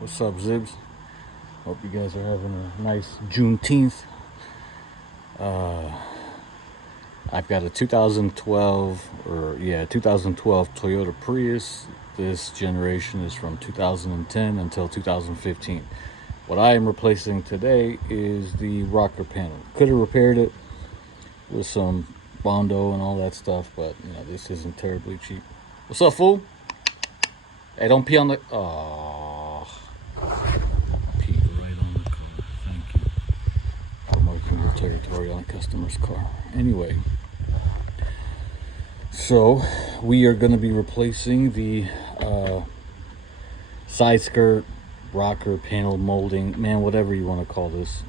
What's up, Zibs? Hope you guys are having a nice Juneteenth. I've got a 2012 Toyota Prius. This generation is from 2010 until 2015. What I am replacing today is the rocker panel. Could have repaired it with some Bondo and all that stuff, but you know, this isn't terribly cheap. What's up, fool? Hey, don't pee on the... Oh, pee right on the car. Thank you for marking your territory on a customer's car. Anyway, so we are going to be replacing the side skirt, rocker, panel molding, man, whatever you want to call this.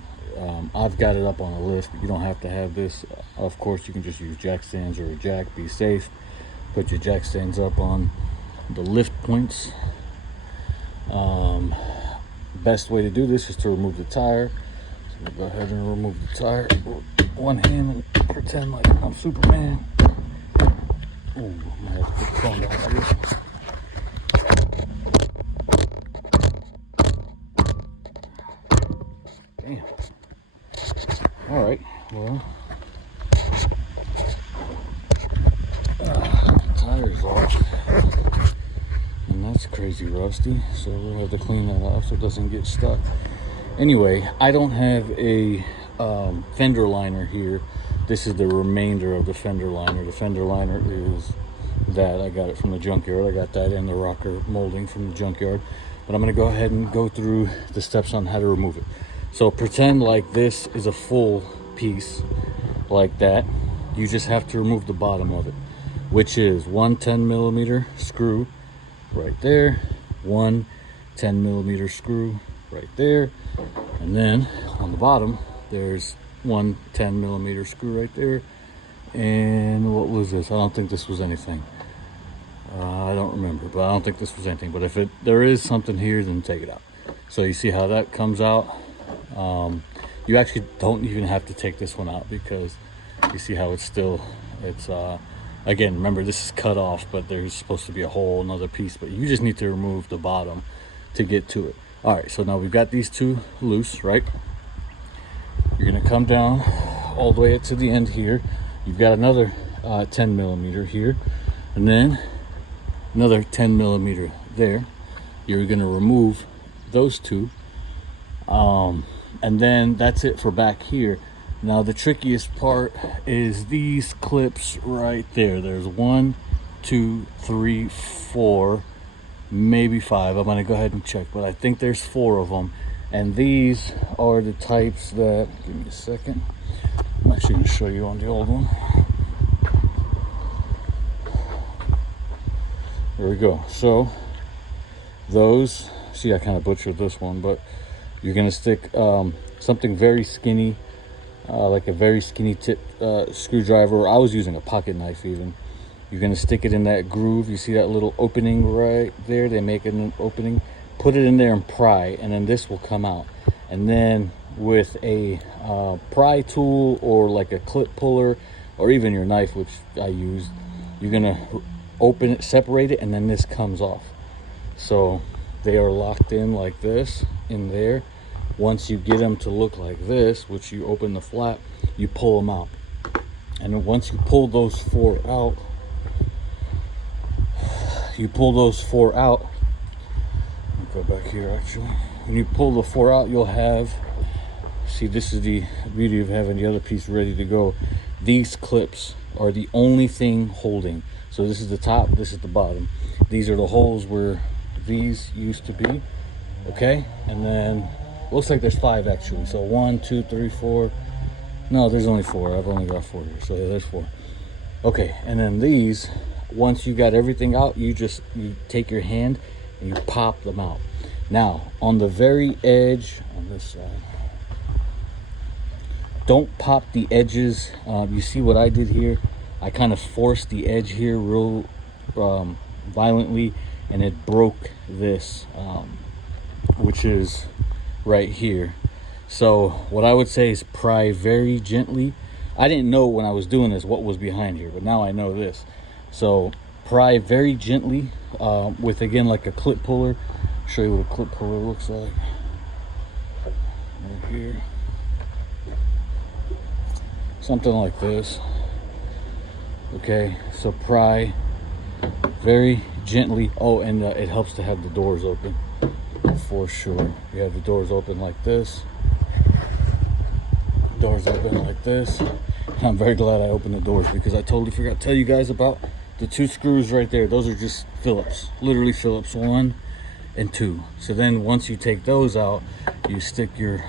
I've got it up on a list. You don't have to have this. Of course, you can just use jack stands or a jack. Be safe. Put your jack stands up on the lift points. Best way to do this is to remove the tire. So we'll go ahead and remove the tire with one hand and pretend like I'm Superman. Oh, I might have to put the phone down here. Damn. All right. Well, tire's off. And that's crazy rusty, so we'll have to clean that off so it doesn't get stuck. Anyway, I don't have a fender liner here. This is the remainder of the fender liner. The fender liner is that. I got it from the junkyard. I got that and the rocker molding from the junkyard. But I'm going to go ahead and go through the steps on how to remove it. So pretend like this is a full piece like that. You just have to remove the bottom of it, which is one 10mm screw right there, one 10mm screw right there, and then on the bottom there's one 10mm screw right there. And what was this? I don't think this was anything. I don't remember, but I don't think this was anything. But if there is something here, then take it out. So you see how that comes out. You actually don't even have to take this one out, because you see how it's again, remember, this is cut off, but there's supposed to be a whole another piece, but you just need to remove the bottom to get to it. All right, so now we've got these two loose, right? You're gonna come down all the way to the end here. You've got another 10mm here, and then another 10mm there. You're gonna remove those two, and then that's it for back here. Now the trickiest part is these clips right there. There's 1, 2, 3, 4, maybe 5. I'm gonna go ahead and check, but I think there's 4 of them. And these are the types that, give me a second, I'm actually gonna show you on the old one. There we go. So those, see, I kind of butchered this one, but you're gonna stick something very skinny, like a very skinny tip screwdriver. I was using a pocket knife even. You're gonna stick it in that groove. You see that little opening right there? They make an opening. Put it in there and pry, and then this will come out. And then with a pry tool or like a clip puller, or even your knife, which I used, you're gonna open it, separate it, and then this comes off. So they are locked in like this in there. Once you get them to look like this, which you open the flap, you pull them out. And then once you pull those 4 out, I'll go back here actually. When you pull the 4 out, you'll have, see, this is the beauty of having the other piece ready to go. These clips are the only thing holding. So this is the top, this is the bottom. These are the holes where these used to be, okay? And then looks like there's 5 actually. So 1, 2, 3, 4. No, there's only 4. I've only got 4 here. So yeah, there's 4. Okay, and then these, once you got everything out, you take your hand and you pop them out. Now, on the very edge, on this side, don't pop the edges. You see what I did here? I kind of forced the edge here real violently, and it broke this, which is right here. So what I would say is pry very gently. I didn't know when I was doing this what was behind here, but now I know this. So pry very gently with, again, like a clip puller, Show you what a clip puller looks like. Right here. Something like this. Okay, so pry very gently. Oh, and it helps to have the doors open for sure. You have the doors open like this. Doors open like this. I'm very glad I opened the doors because I totally forgot to tell you guys about the 2 screws right there. Those are just Phillips, literally Phillips 1 and 2. So then once you take those out, you stick your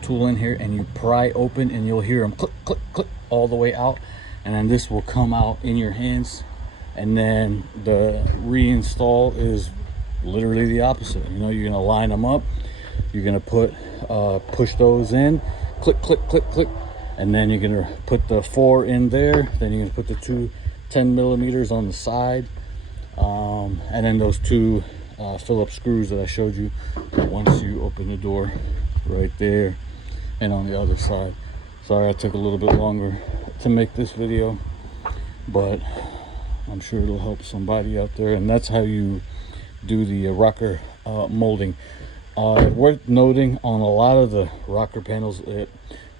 tool in here and you pry open, and you'll hear them click, click, click all the way out. And then this will come out in your hands. And then the reinstall is literally the opposite. You know, you're gonna line them up. You're gonna push those in, click, click, click, click. And then you're gonna put the 4 in there. Then you're gonna put the 2 10mm on the side. And then those 2 Phillips screws that I showed you once you open the door right there and on the other side. Sorry I took a little bit longer to make this video, but I'm sure it'll help somebody out there. And that's how you do the rocker molding. Worth noting, on a lot of the rocker panels,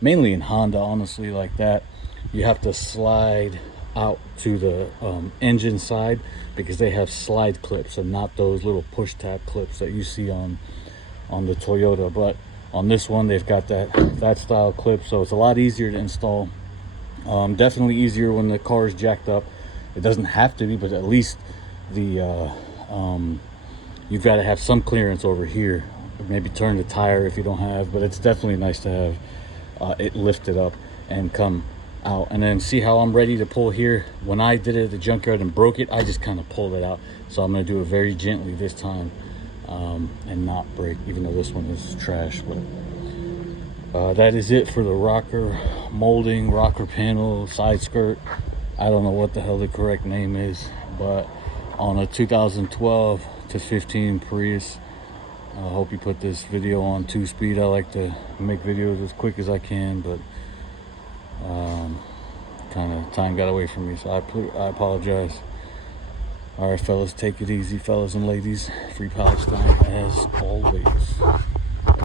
mainly in Honda, honestly, like that, you have to slide out to the engine side because they have slide clips and not those little push tab clips that you see on the Toyota. But on this one, they've got that style clip, so it's a lot easier to install. Definitely easier when the car is jacked up. It doesn't have to be, but at least the you've got to have some clearance over here. Maybe turn the tire if you don't have, but it's definitely nice to have it lifted up and come out. And then see how I'm ready to pull here. When I did it at the junkyard and broke it, I just kind of pulled it out. So I'm going to do it very gently this time and not break, even though this one is trash. But that is it for the rocker molding, rocker panel, side skirt. I don't know what the hell the correct name is, but on a 2012 to 15 Prius. I hope you put this video on 2-speed. I like to make videos as quick as I can, but kind of time got away from me, so I apologize. All right, fellas, take it easy, fellas and ladies. Free Palestine as always.